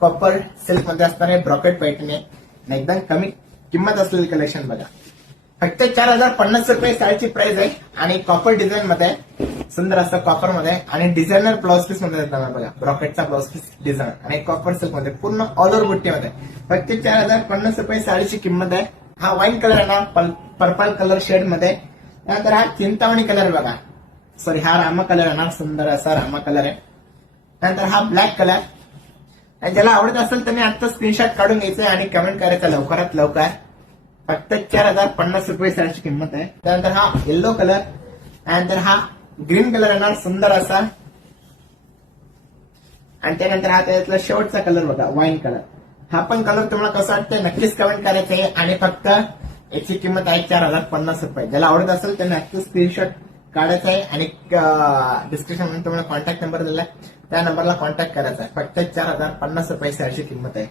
Copper सिल्कमध्ये असणारे ब्रॉकेट पैठणी आहे एकदम कमी किंमत असलेली कलेक्शन बघा. फक्त चार हजार पन्नास रुपये साडीची प्राइस आहे आणि कॉपर डिझाईन मध्ये सुंदर असं कॉपरमध्ये आणि डिझायनर ब्लाउज पीसमध्ये येतात बघा ब्रॉकेटचा ब्लाउज पीस डिझाईन आणि कॉपर सिल्कमध्ये पूर्ण ऑल ओव्हर बुट्टीमध्ये फक्त चार हजार पन्नास रुपये साडीची किंमत आहे. हा वाईन कलर आहे ना पर्पल कलर शेडमध्ये. त्यानंतर हा चिंतामणी कलर बघा. सॉरी हा रामा कलर आहे ना सुंदर असा रामा कलर आहे. त्यानंतर हा ब्लॅक कलर आणि ज्याला आवडत असेल त्यांनी आता स्क्रीनशॉट काढून घ्यायचं आणि कमेंट करायचं लवकरात लवकर. फक्त चार हजार पन्नास रुपये साडीची किंमत आहे. त्यानंतर हा येल्लो कलर त्यानंतर हा ग्रीन कलर येणार सुंदर असा. आणि त्यानंतर हा त्यातला शेवटचा कलर बघा वाईन कलर हा पण कलर तुम्हाला कसा वाटतंय नक्कीच कमेंट करायचं आहे. आणि फक्त याची किंमत आहे चार हजार पन्नास रुपये. ज्याला आवडत असेल त्यांनी नक्कीच स्क्रीनशॉट काढायचं आहे आणि डिस्क्रिप्शनमध्ये तुम्हाला कॉन्टॅक्ट नंबर दिलाय. त्या नंबरला कॉन्टॅक्ट करायचा आहे. फक्त चार हजार पन्नास रुपये साडीची किंमत आहे.